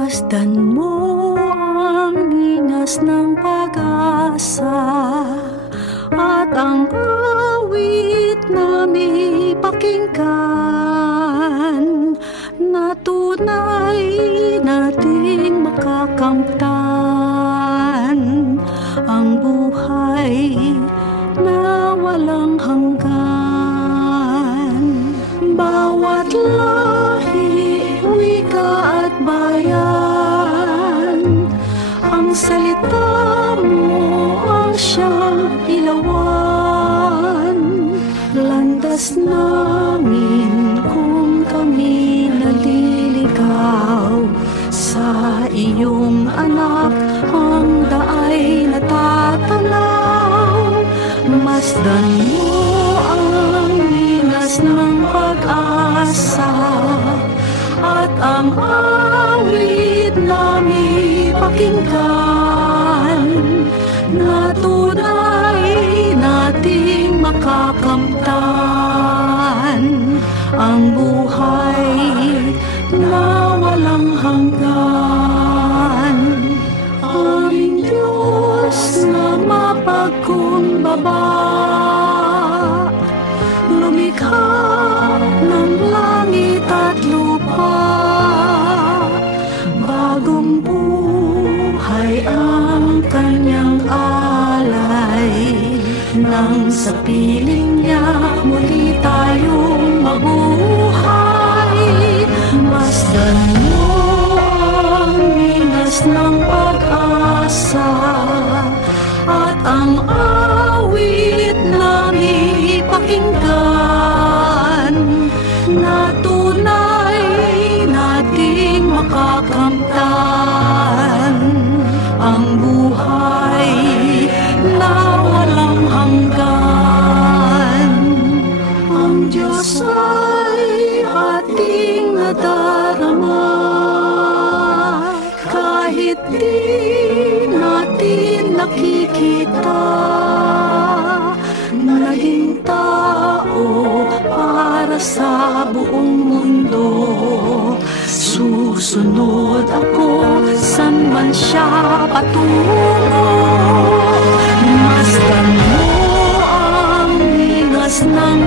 Masdan mo ang linas ng pag-asa at ang awit na may pakinggan na tunay nating makakamtan ang buhay na walang hanggan. Bawat lahi, wika at bayan, ang salita mo ang siyang ilawan. Landas namin kung kami naliligaw sa iyong anak, ang daay natatanaw. Masdan mo ang linas ng pag-asa at ang awit na may pakinggan na tunay nating makakamtan ang buhay na walang hanggan. Aming Diyos na mapagkumbaba, lumikha ng langit at lupa, bagong buhay ang kanyang alay. Nang sa piling niya muli tayong mabuhay. Masdan mo ang linas ng pag-asa at ang awit na may pakinggan na tunay nating makakamtan ang buhay na walang hanggan. Ang Diyos ay ating nadarama kahit di natin nakikita. Naging tao para sa buong mundo. Susunod ako san man siya patungo. Masdan mo ang linas ng